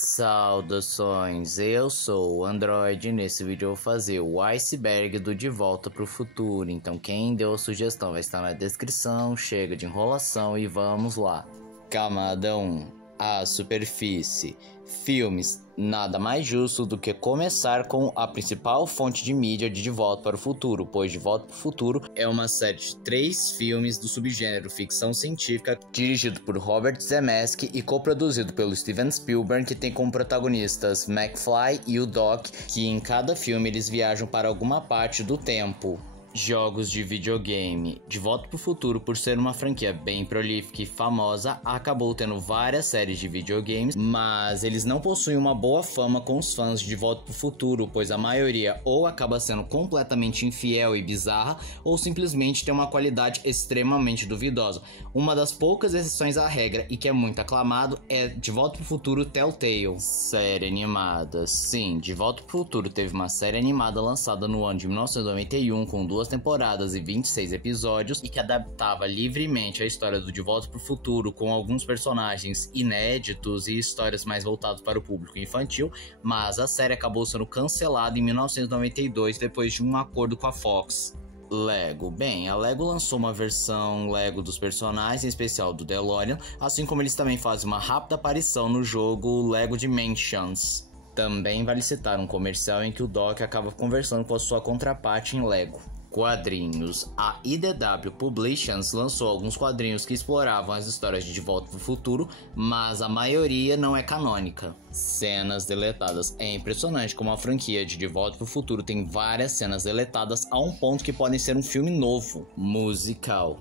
Saudações, eu sou o Android e nesse vídeo eu vou fazer o iceberg do De Volta para o Futuro. Então quem deu a sugestão vai estar na descrição, chega de enrolação e vamos lá. Camada 1. A superfície. Filmes. Nada mais justo do que começar com a principal fonte de mídia de Volta para o Futuro, pois De Volta para o Futuro é uma série de 3 filmes do subgênero ficção científica, dirigido por Robert Zemeckis e coproduzido pelo Steven Spielberg, que tem como protagonistas McFly e o Doc, que em cada filme eles viajam para alguma parte do tempo. Jogos de videogame. De Volta para o Futuro, por ser uma franquia bem prolífica e famosa, acabou tendo várias séries de videogames, mas eles não possuem uma boa fama com os fãs de Volta para o Futuro, pois a maioria ou acaba sendo completamente infiel e bizarra, ou simplesmente tem uma qualidade extremamente duvidosa. Uma das poucas exceções à regra e que é muito aclamado é De Volta para o Futuro Telltale. Série animada. Sim, De Volta para o Futuro teve uma série animada lançada no ano de 1991 com 2 temporadas e 26 episódios e que adaptava livremente a história do De Volta para o Futuro, com alguns personagens inéditos e histórias mais voltadas para o público infantil, mas a série acabou sendo cancelada em 1992 depois de um acordo com a Fox. Lego. Bem, a Lego lançou uma versão Lego dos personagens, em especial do DeLorean, assim como eles também fazem uma rápida aparição no jogo Lego Dimensions. Também vale citar um comercial em que o Doc acaba conversando com a sua contraparte em Lego. Quadrinhos. A IDW Publishers lançou alguns quadrinhos que exploravam as histórias de Volta para o Futuro, mas a maioria não é canônica. Cenas deletadas. É impressionante como a franquia de Volta para o Futuro tem várias cenas deletadas a um ponto que podem ser um filme novo. Musical.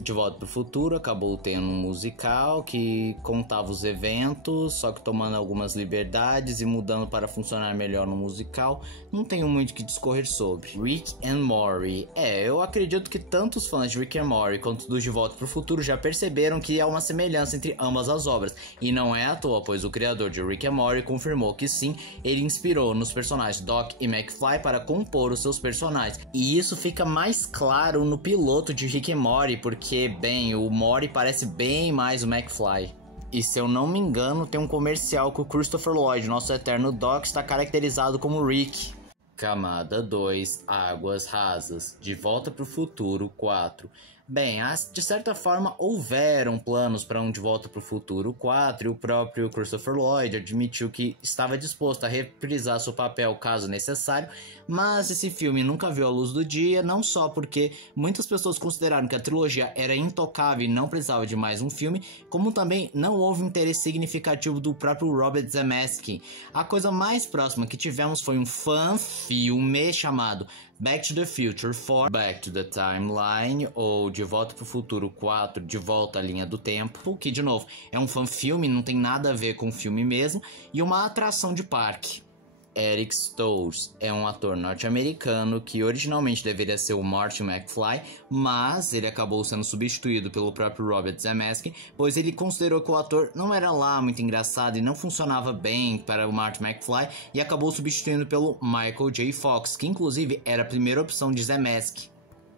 De Volta para o Futuro acabou tendo um musical que contava os eventos, só que tomando algumas liberdades e mudando para funcionar melhor no musical. Não tenho muito o que discorrer sobre. Rick and Morty. Eu acredito que tanto os fãs de Rick and Morty quanto dos De Volta para o Futuro já perceberam que há uma semelhança entre ambas as obras. E não é à toa, pois o criador de Rick and Morty confirmou que sim, ele inspirou nos personagens Doc e McFly para compor os seus personagens. E isso fica mais claro no piloto de Rick and Morty, porque bem, o Morty parece bem mais o McFly. E se eu não me engano, tem um comercial que o Christopher Lloyd, nosso eterno Doc, está caracterizado como Rick. Camada 2. Águas rasas. De Volta para o Futuro 4. Bem, de certa forma houveram planos para um De Volta para o Futuro 4 e o próprio Christopher Lloyd admitiu que estava disposto a reprisar seu papel caso necessário, mas esse filme nunca viu a luz do dia, não só porque muitas pessoas consideraram que a trilogia era intocável e não precisava de mais um filme, como também não houve interesse significativo do próprio Robert Zemeckis. A coisa mais próxima que tivemos foi um fan-filme chamado Back to the Future 4, Back to the Timeline, ou De Volta para o Futuro 4, De Volta à Linha do Tempo, que de novo é um fan-filme, não tem nada a ver com o filme mesmo, e uma atração de parque. Eric Stoltz é um ator norte-americano que originalmente deveria ser o Marty McFly, mas ele acabou sendo substituído pelo próprio Robert Zemeckis, pois ele considerou que o ator não era lá muito engraçado e não funcionava bem para o Marty McFly e acabou substituindo pelo Michael J. Fox, que inclusive era a primeira opção de Zemeckis.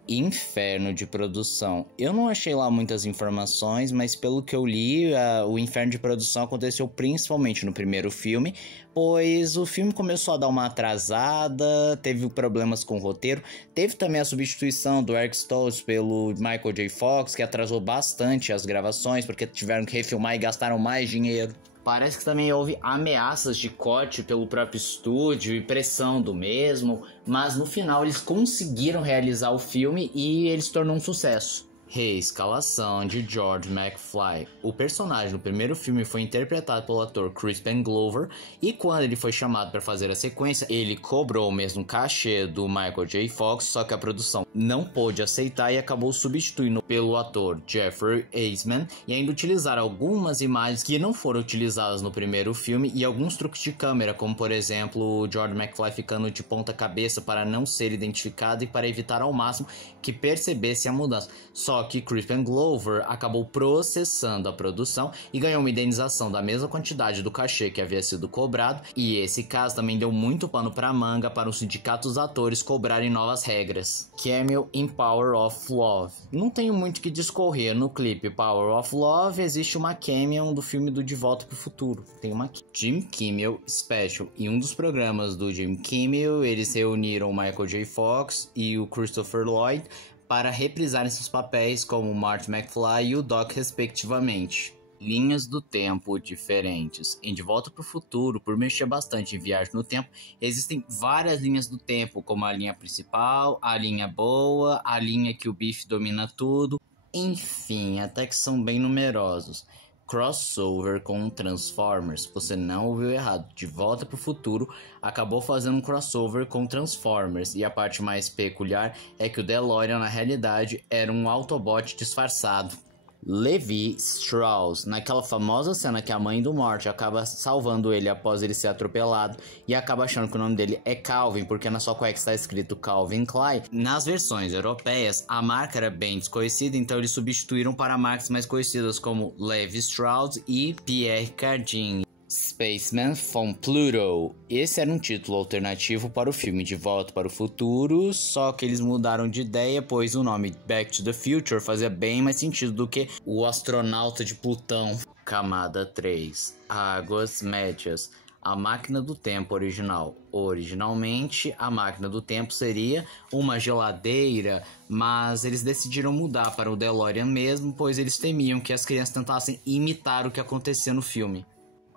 Inferno de produção. Eu não achei lá muitas informações, mas pelo que eu li, o inferno de produção aconteceu principalmente no primeiro filme, pois o filme começou a dar uma atrasada, teve problemas com o roteiro, teve também a substituição do Eric Stoltz pelo Michael J. Fox, que atrasou bastante as gravações, porque tiveram que refilmar e gastaram mais dinheiro. Parece que também houve ameaças de corte pelo próprio estúdio e pressão do mesmo, mas no final eles conseguiram realizar o filme e ele se tornou um sucesso. Reescalação de George McFly. O personagem no primeiro filme foi interpretado pelo ator Crispin Glover e quando ele foi chamado para fazer a sequência, ele cobrou o mesmo cachê do Michael J. Fox, só que a produção não pôde aceitar e acabou substituindo pelo ator Jeffrey Eastman e ainda utilizaram algumas imagens que não foram utilizadas no primeiro filme e alguns truques de câmera, como por exemplo o George McFly ficando de ponta cabeça para não ser identificado e para evitar ao máximo que percebesse a mudança. Só Só que Crispin Glover acabou processando a produção e ganhou uma indenização da mesma quantidade do cachê que havia sido cobrado, e esse caso também deu muito pano pra manga para o sindicato dos atores cobrarem novas regras. Cameo em Power of Love. Não tenho muito o que discorrer. No clipe Power of Love existe uma cameo do filme do De Volta pro Futuro. Tem uma Jim Kimmel Special. Em um dos programas do Jim Kimmel, eles reuniram o Michael J. Fox e o Christopher Lloyd para reprisarem seus papéis como Marty McFly e o Doc, respectivamente. Linhas do tempo diferentes. Em De Volta para o Futuro, por mexer bastante em viagem no tempo, existem várias linhas do tempo, como a linha principal, a linha boa, a linha que o Biff domina tudo, enfim, até que são bem numerosos. Crossover com Transformers. Você não ouviu errado. De Volta para o Futuro acabou fazendo um crossover com Transformers, e a parte mais peculiar é que o DeLorean na realidade era um Autobot disfarçado. Levi Strauss, naquela famosa cena que a mãe do Morty acaba salvando ele após ele ser atropelado e acaba achando que o nome dele é Calvin, porque na sua cueca está escrito Calvin Klein. Nas versões europeias, a marca era bem desconhecida, então eles substituíram para marcas mais conhecidas como Levi Strauss e Pierre Cardin. Spaceman from Pluto. Esse era um título alternativo para o filme De Volta para o Futuro, só que eles mudaram de ideia, pois o nome Back to the Future fazia bem mais sentido do que o astronauta de Plutão. Camada 3. Águas Médias. A máquina do tempo original. Originalmente, a máquina do tempo seria uma geladeira, mas eles decidiram mudar para o DeLorean mesmo, pois eles temiam que as crianças tentassem imitar o que acontecia no filme.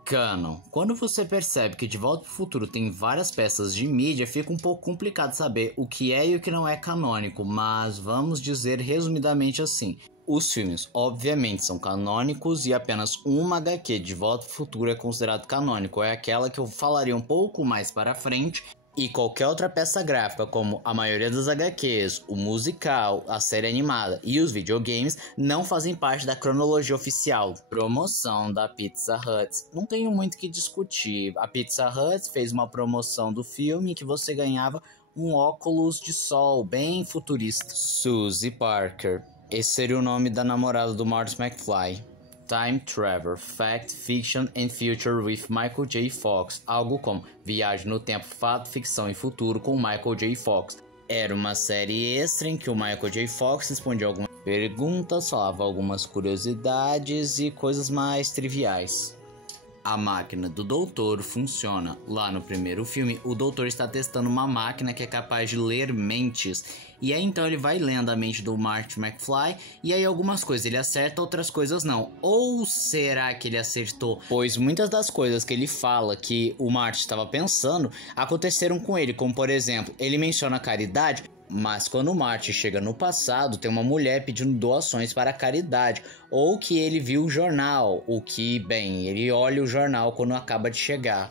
Canon. Quando você percebe que De Volta para o Futuro tem várias peças de mídia, fica um pouco complicado saber o que é e o que não é canônico, mas vamos dizer resumidamente assim. Os filmes, obviamente, são canônicos e apenas uma HQ de Volta para o Futuro é considerado canônico. É aquela que eu falaria um pouco mais para frente. E qualquer outra peça gráfica, como a maioria das HQs, o musical, a série animada e os videogames, não fazem parte da cronologia oficial. Promoção da Pizza Hut. Não tenho muito o que discutir. A Pizza Hut fez uma promoção do filme que você ganhava um óculos de sol bem futurista. Suzy Parker. Esse seria o nome da namorada do Marty McFly. Time Travel, Fact, Fiction and Future with Michael J. Fox. Algo como Viagem no Tempo, Fato, Ficção e Futuro com Michael J. Fox. Era uma série extra em que o Michael J. Fox respondia algumas perguntas, falava algumas curiosidades e coisas mais triviais. A máquina do doutor funciona. Lá no primeiro filme, o doutor está testando uma máquina que é capaz de ler mentes. E aí então ele vai lendo a mente do Marty McFly, e aí algumas coisas ele acerta, outras coisas não. Ou será que ele acertou? Pois muitas das coisas que ele fala que o Marty estava pensando aconteceram com ele, como por exemplo, ele menciona a caridade, mas quando o Marty chega no passado, tem uma mulher pedindo doações para a caridade, ou que ele viu o jornal, o que, bem, ele olha o jornal quando acaba de chegar.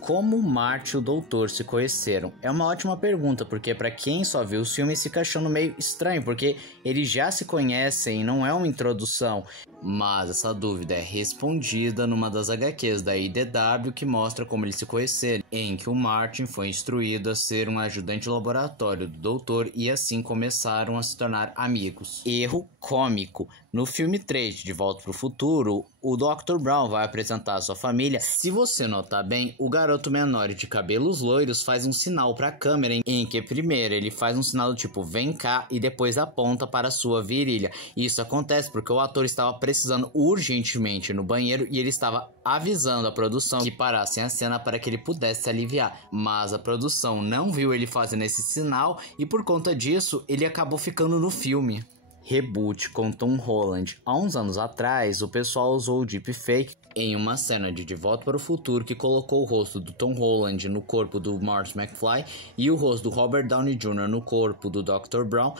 Como o Marty e o Doutor se conheceram? É uma ótima pergunta, porque para quem só viu os filmes fica achando meio estranho, porque eles já se conhecem, não é uma introdução. Mas essa dúvida é respondida numa das HQs da IDW que mostra como eles se conheceram, em que o Martin foi instruído a ser um ajudante de laboratório do Doutor e assim começaram a se tornar amigos. Erro cômico. No filme 3 de Volta para o Futuro, o Dr. Brown vai apresentar a sua família. Se você notar bem, o garoto menor de cabelos loiros faz um sinal para a câmera em que primeiro ele faz um sinal do tipo vem cá e depois aponta para a sua virilha. Isso acontece porque o ator estava precisando urgentemente no banheiro e ele estava avisando a produção que parassem a cena para que ele pudesse se aliviar. Mas a produção não viu ele fazendo esse sinal e por conta disso ele acabou ficando no filme. Reboot com Tom Holland. Há uns anos atrás, o pessoal usou o deepfake em uma cena de Volta para o Futuro que colocou o rosto do Tom Holland no corpo do Marty McFly e o rosto do Robert Downey Jr. no corpo do Dr. Brown.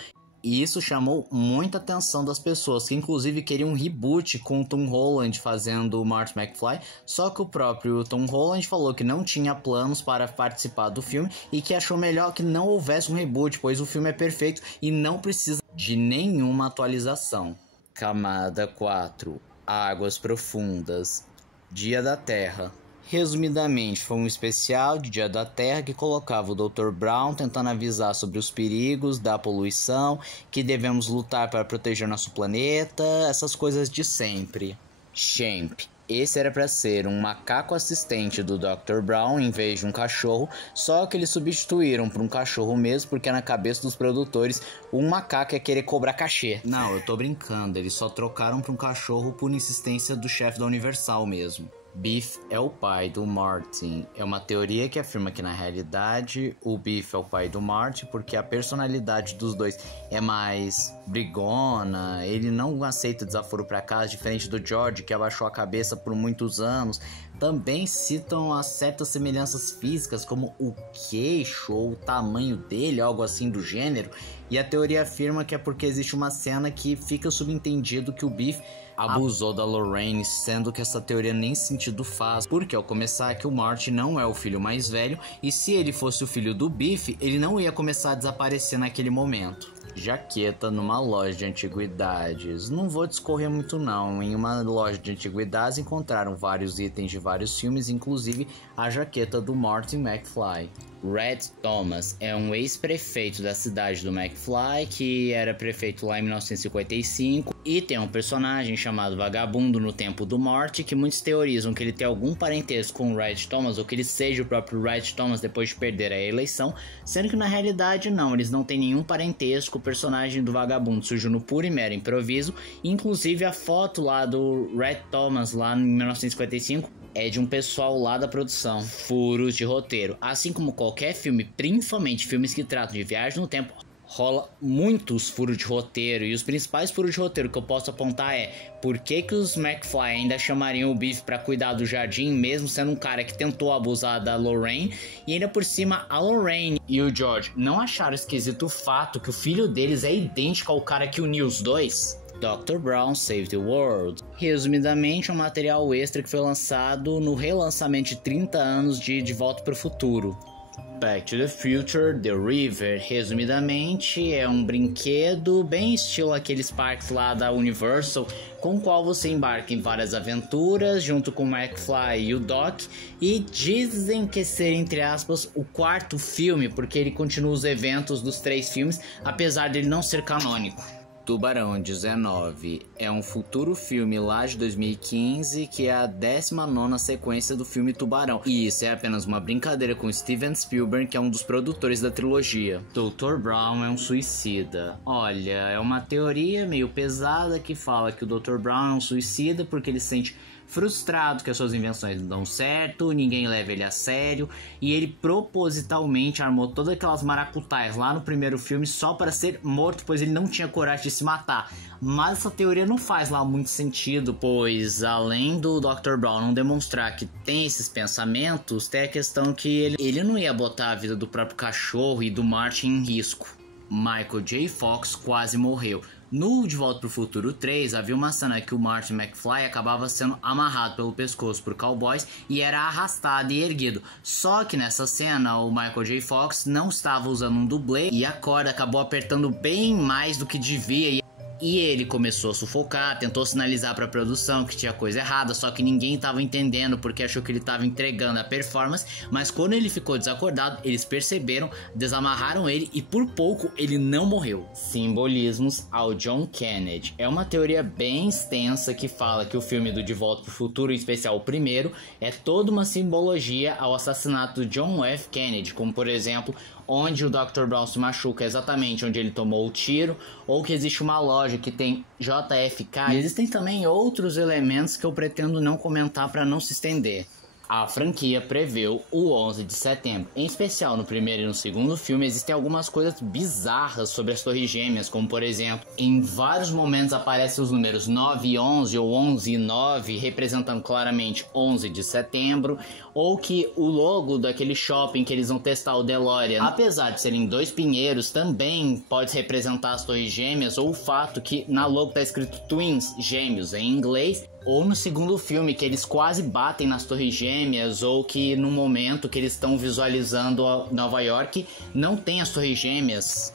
E isso chamou muita atenção das pessoas, que inclusive queriam um reboot com o Tom Holland fazendo o Marty McFly, só que o próprio Tom Holland falou que não tinha planos para participar do filme e que achou melhor que não houvesse um reboot, pois o filme é perfeito e não precisa de nenhuma atualização. Camada 4. Águas Profundas. Dia da Terra. Resumidamente, foi um especial de Dia da Terra que colocava o Dr. Brown tentando avisar sobre os perigos da poluição, que devemos lutar para proteger nosso planeta, essas coisas de sempre. Champ. Esse era para ser um macaco assistente do Dr. Brown em vez de um cachorro, só que eles substituíram por um cachorro mesmo, porque na cabeça dos produtores um macaco ia querer cobrar cachê. Não, eu tô brincando, eles só trocaram para um cachorro por insistência do chefe da Universal mesmo. Biff é o pai do Martin. É uma teoria que afirma que na realidade o Biff é o pai do Martin porque a personalidade dos dois é mais brigona, ele não aceita desaforo pra casa, diferente do George, que abaixou a cabeça por muitos anos. Também citam as certas semelhanças físicas, como o queixo ou o tamanho dele, algo assim do gênero. E a teoria afirma que é porque existe uma cena que fica subentendido que o Biff abusou da Lorraine, sendo que essa teoria nem sentido faz, porque ao começar que o Marty não é o filho mais velho, e se ele fosse o filho do Biff, ele não ia começar a desaparecer naquele momento. Jaqueta numa loja de antiguidades. Não vou discorrer muito não. Em uma loja de antiguidades encontraram vários itens de vários filmes, inclusive a jaqueta do Martin McFly. Red Thomas é um ex-prefeito da cidade do McFly, que era prefeito lá em 1955, e tem um personagem chamado Vagabundo no tempo do Morty, que muitos teorizam que ele tem algum parentesco com o Red Thomas, ou que ele seja o próprio Red Thomas depois de perder a eleição, sendo que na realidade não, eles não têm nenhum parentesco. O personagem do Vagabundo surgiu no puro e mero improviso, inclusive a foto lá do Red Thomas lá em 1955 é de um pessoal lá da produção. Furos de roteiro. Assim como qualquer filme, principalmente filmes que tratam de viagem no tempo, rola muitos furos de roteiro. E os principais furos de roteiro que eu posso apontar é: por que os McFly ainda chamariam o Biff pra cuidar do jardim, mesmo sendo um cara que tentou abusar da Lorraine? E ainda por cima, a Lorraine e o George não acharam esquisito o fato que o filho deles é idêntico ao cara que uniu os dois? Dr. Brown Save the World. Resumidamente, é um material extra que foi lançado no relançamento de 30 anos de Volta para o Futuro. Back to the Future, The River. Resumidamente, é um brinquedo bem estilo aqueles parques lá da Universal, com o qual você embarca em várias aventuras junto com o McFly e o Doc, e dizem que ser, entre aspas, o quarto filme, porque ele continua os eventos dos 3 filmes, apesar dele não ser canônico. Tubarão 19 é um futuro filme lá de 2015 que é a 19ª sequência do filme Tubarão, e isso é apenas uma brincadeira com Steven Spielberg, que é um dos produtores da trilogia. Dr. Brown é um suicida. Olha, é uma teoria meio pesada que fala que o Dr. Brown é um suicida porque ele se sente frustrado que as suas invenções não dão certo, ninguém leva ele a sério, e ele propositalmente armou todas aquelas maracutaias lá no primeiro filme só para ser morto, pois ele não tinha coragem de se matar. Mas essa teoria não faz lá muito sentido, pois além do Dr. Brown não demonstrar que tem esses pensamentos, tem a questão que ele não ia botar a vida do próprio cachorro e do Martin em risco. Michael J. Fox quase morreu. No De Volta pro Futuro 3, havia uma cena que o Martin McFly acabava sendo amarrado pelo pescoço por cowboys e era arrastado e erguido. Só que nessa cena, o Michael J. Fox não estava usando um dublê e a corda acabou apertando bem mais do que devia. E ele começou a sufocar, tentou sinalizar para a produção que tinha coisa errada, só que ninguém estava entendendo porque achou que ele estava entregando a performance, mas quando ele ficou desacordado, eles perceberam, desamarraram ele e por pouco ele não morreu. Simbolismos ao John Kennedy. É uma teoria bem extensa que fala que o filme do De Volta para o Futuro, em especial o primeiro, é toda uma simbologia ao assassinato do John F. Kennedy, como por exemplo, onde o Dr. Brown se machuca exatamente onde ele tomou o tiro, ou que existe uma loja que tem JFK. E existem também outros elementos que eu pretendo não comentar para não se estender. A franquia preveu o 11 de setembro. Em especial no primeiro e no segundo filme existem algumas coisas bizarras sobre as Torres Gêmeas, como por exemplo, em vários momentos aparecem os números 9 e 11 ou 11 e 9, representando claramente 11 de setembro, ou que o logo daquele shopping que eles vão testar o DeLorean, apesar de serem 2 pinheiros, também pode representar as Torres Gêmeas, ou o fato que na logo tá escrito Twins, gêmeos em inglês, ou no segundo filme que eles quase batem nas Torres Gêmeas, ou que no momento que eles estão visualizando Nova York não tem as Torres Gêmeas.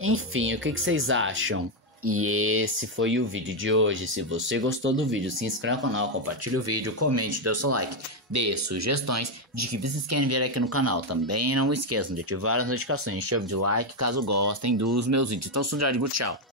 Enfim, o que vocês acham? E esse foi o vídeo de hoje. Se você gostou do vídeo, se inscreva no canal, compartilhe o vídeo, comente, dê o seu like, dê sugestões de que vocês querem ver aqui no canal. Também não esqueçam de ativar as notificações, chave de like caso gostem dos meus vídeos. Então, tchau.